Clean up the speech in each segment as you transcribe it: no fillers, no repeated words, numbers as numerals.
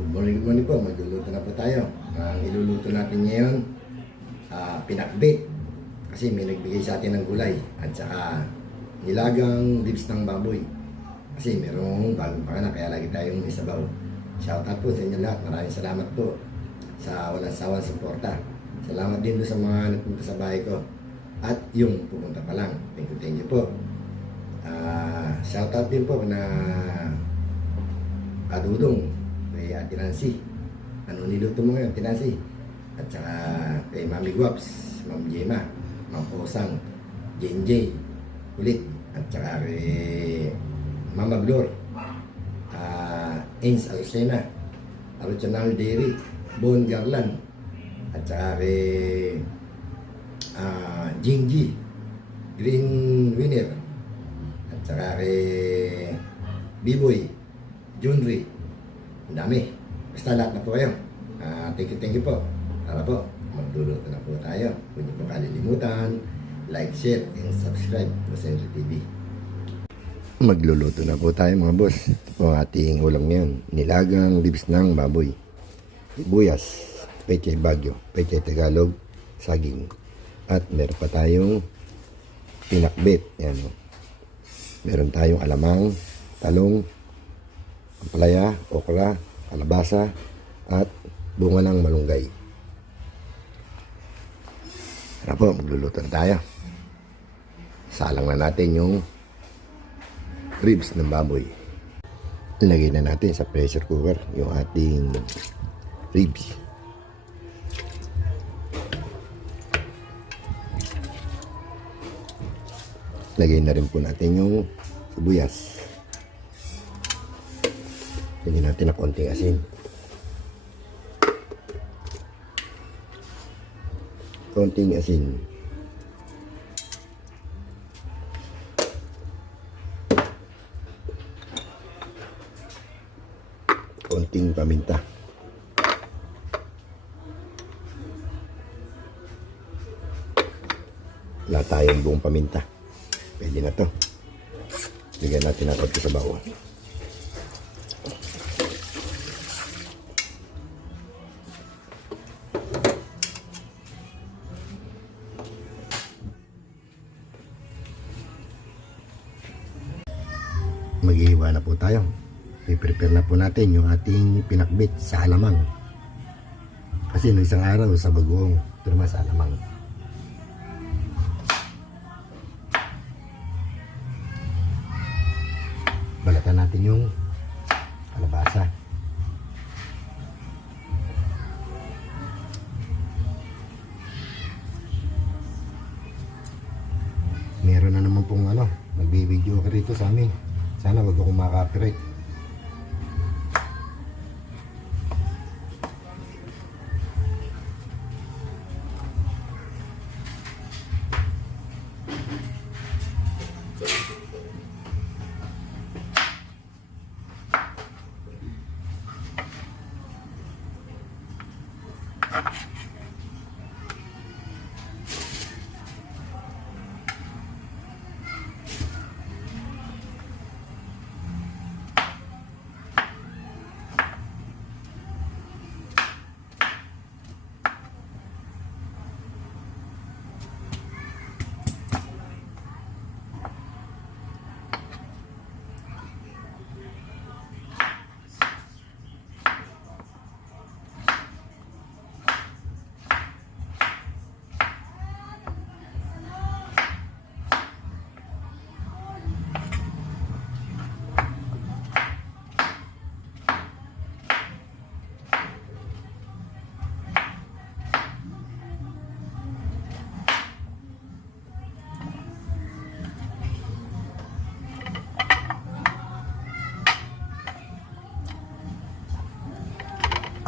Good morning po. Magluluto na po tayo. Ang iluluto natin ngayon, pinakbit. Kasi may nagbigay sa atin ng gulay. At saka nilagang ribs ng baboy. Kasi merong bagong panganak, kaya lagi tayong isabaw. Shoutout po sa inyo lahat. Maraming salamat po sa walang sawang suporta. Salamat din po sa mga nagpunta sa bahay ko. At yung pupunta pa lang. Thank you po. Shoutout din po na Kadudong kay Ate Nancy. Ano niluto mo ngayon, Ate Nancy? At saka kay Mami Guaps, Ma'am Gemma, Ma'am Osang, Jenjay, ulit. At saka kay Mama Glor, Ains Alucena, Aruchanal Dairy, Bon Garland, at saka kay Jingji, Green Winner, at saka kay B-Boy, Junri. Ang dami. Basta lahat na po kayo. Thank you po. Tara po, magluluto na po tayo. Huwag niyo po kalilimutan, like, share, and subscribe po sa Henry TV. Magluluto na po tayo mga boss. Ito po ang ating ulam ngayon. Nilagang ribs ng baboy. Buyas, pechay Bagyo, pechay Tagalog, saging. At meron pa tayong pinakbit. Yan. Meron tayong alamang, talong, ampalaya, okra, kalabasa, at bunga ng malunggay. Tara po, magluluto na tayo. Salang na natin yung ribs ng baboy. Ilagay na natin sa pressure cooker yung ating ribs. Lagay na rin po natin yung sibuyas. Lagyan natin na konting asin. Konting asin. Konting paminta. Wala tayong buong paminta. Pwede na to. Lagyan natin na konti sa bawang. Maghihiwa na po tayo. I-prepare na po natin yung ating pinakbit sa alamang. Kasi nung isang araw sa bagoong, ito naman sa alamang. Balatan natin yung kalabasa. Meron na naman pong nagbibideo ka rito sa amin. Sana wag akong maka-copyright.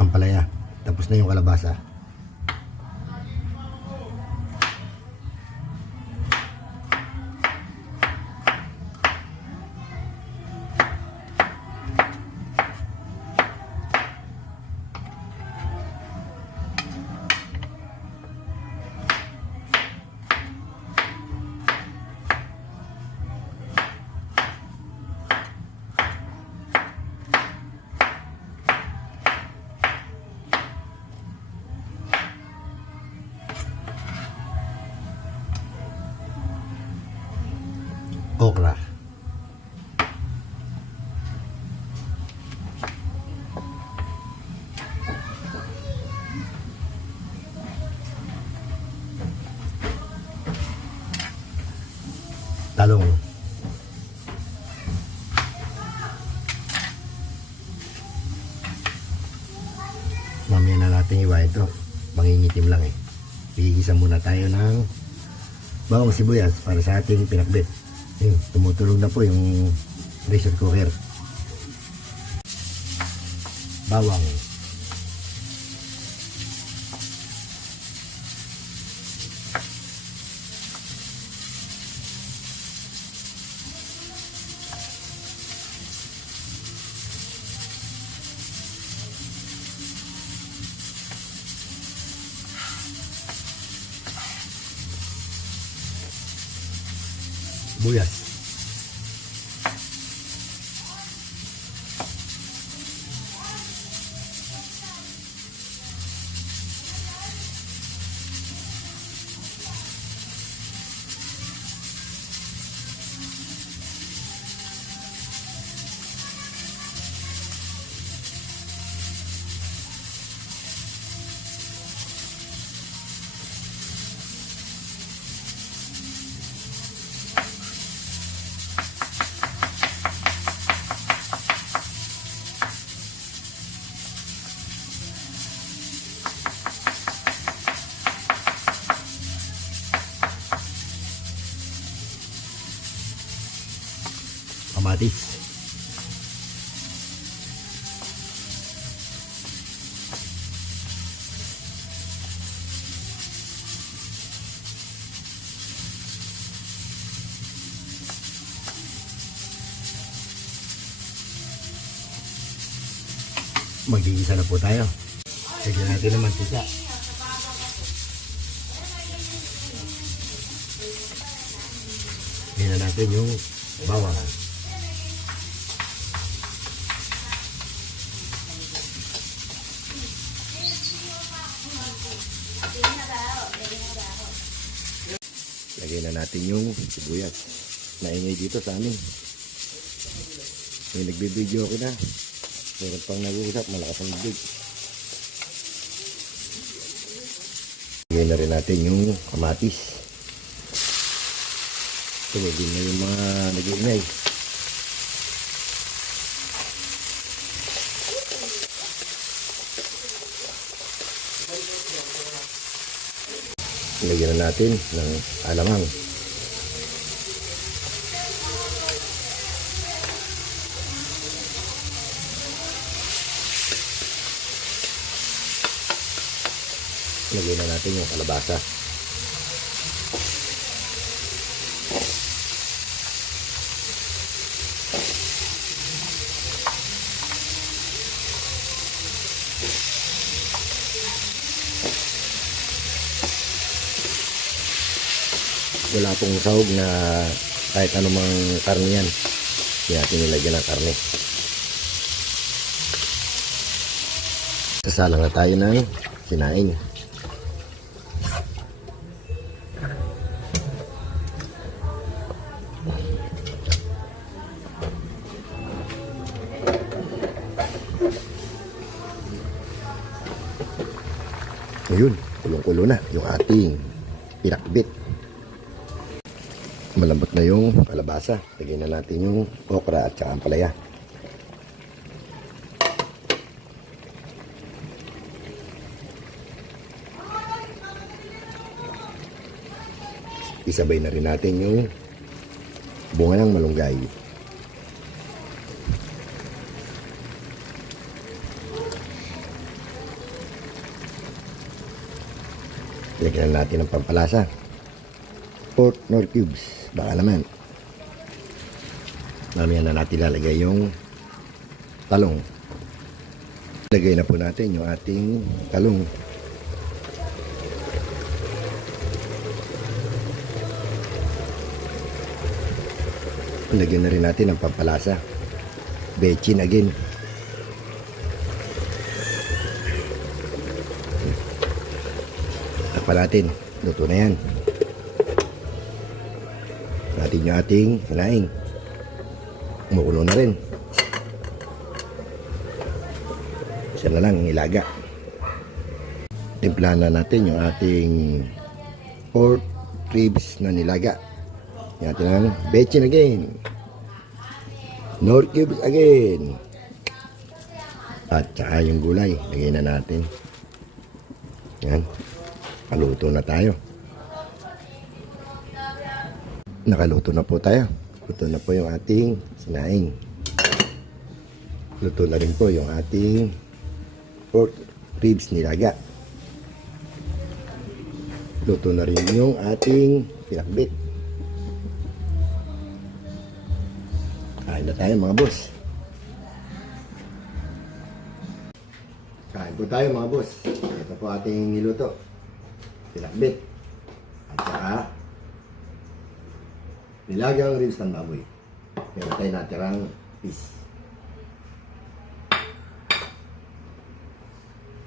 Ampalaya. Tapos na yung kalabasa. okra. Talong. Mamaya na natin iwa ito. Mangingitim lang eh. Bigisa muna tayo ng bawang sibuyas para sa ating pinakbit. Ayun, tumutulog na po yung pressure cooker. Bawang. Buyas. Kamatis. Mag-iisa na po tayo. Lagyan natin ng mantika. Lagyan natin yung bawang. Lagyan na natin yung sibuyas. Naingay dito sa amin. May nagbibideo ako na. Meron pang nag-uusap, malakas ang big. Lagyan na rin natin yung kamatis. Tumigil na yung mga nag-iingay. Lagyan na natin ng alamang. Lagyan na natin yung kalabasa. Wala pong sahog na kahit anumang karne yan. Hindi natin nilagyan ng karne. Sasalang na tayo ng sinaing. Ngayon, kulong-kulo na yung ating pinakbit. Malambot na yung kalabasa. Lagyan na natin yung okra at saka ampalaya. Isabay na rin natin yung bunga ng malunggay. Lagyan na natin ng pampalasa. Pork nor cubes. Baka naman. Mamaya na natin lalagay yung talong. Lagay na po natin yung ating talong. Lagyan na rin natin ang pampalasa. Bechin again. Takpan natin. Luto na yan. natin yung ating hinaing. Kumukulo na rin. Isa na lang nilaga. Timplahan na natin yung ating pork ribs na nilaga. Yan natin ang bechin again. Nor cubes again. At saka yung gulay. Lagay na natin. Yan. Paluto na tayo. Nakaluto na po tayo. Luto na po yung ating sinaing. Luto na rin po yung ating pork ribs nilaga. Luto na rin yung ating pinakbit. Kain na tayo mga boss. Kain po tayo mga boss. Ito po ating niluto. Pinakbit. At saka nilagang ribs ng baboy. Meron tayo natirang piece.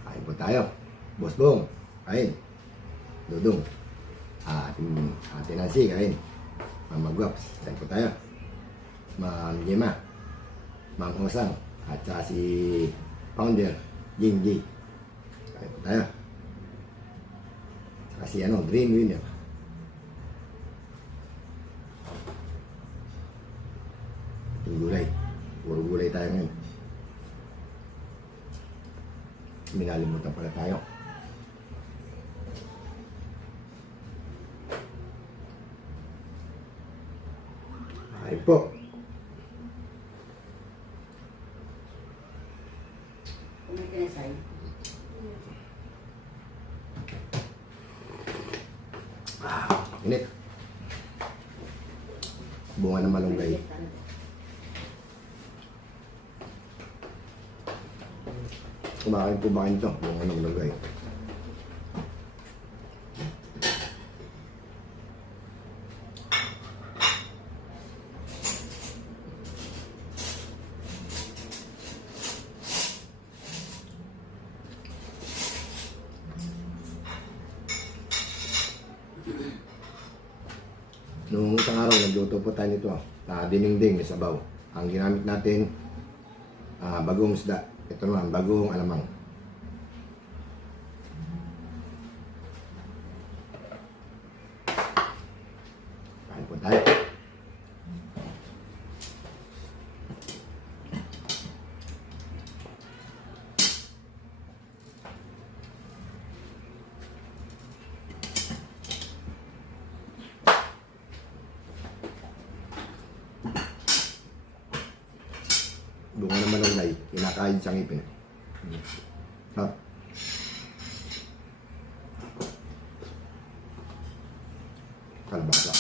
Kain po tayo. Boss Bong, kain. Dudong. Ate Nancy, kain. Mama Guaps, kain po tayo. Ma'am Gemma, Ma'am Osang, at saka si Founder, Jinji. Kain po tayo. Saka si Green Winner. Yung gulay. Puro gulay tayo ngayon. Minalimutan pala tayo. Ay po. Init. Bunga ng malunggay. Kumakain po ba kayo nito? Bunga ng malunggay. Noong isang araw, nagluto po tayo nito. Dinengdeng, may sabaw. Ang ginamit natin, bagong isda. Ito naman, bagong alamang. Kain po tayo. Bunga ng malunggay, kinakain sa ngipin. Ha? Kalabasa.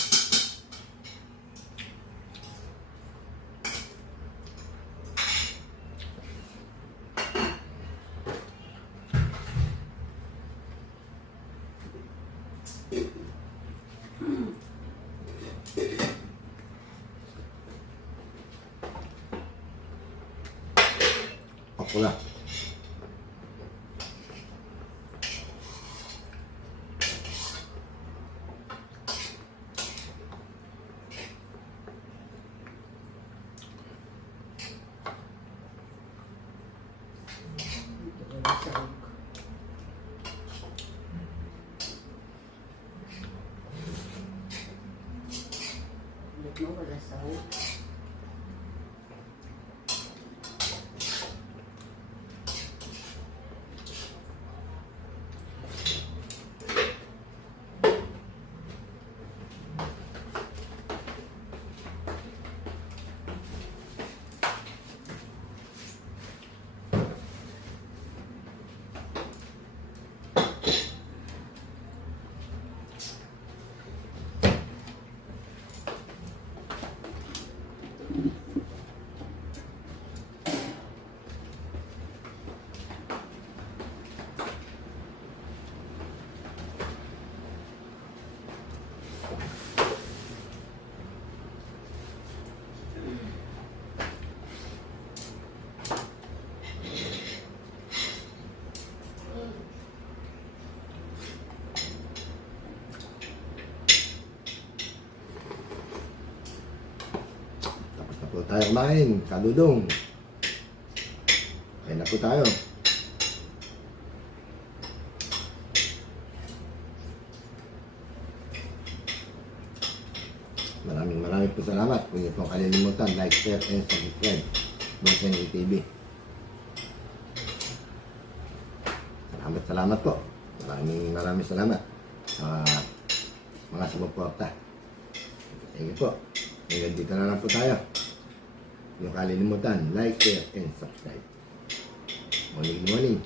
Ako na. Wala sahog. tayo kumain, kadudong. Kain na po tayo. Maraming po salamat. Kung niyo pong kalilimutan, like, share, and subscribe. Bonsen TV. Salamat po. Maraming salamat sa mga sumuporta. Thank you po. Hanggang dito na lang po tayo. Kung niyo kalilimutan, like, share, and subscribe. Morning.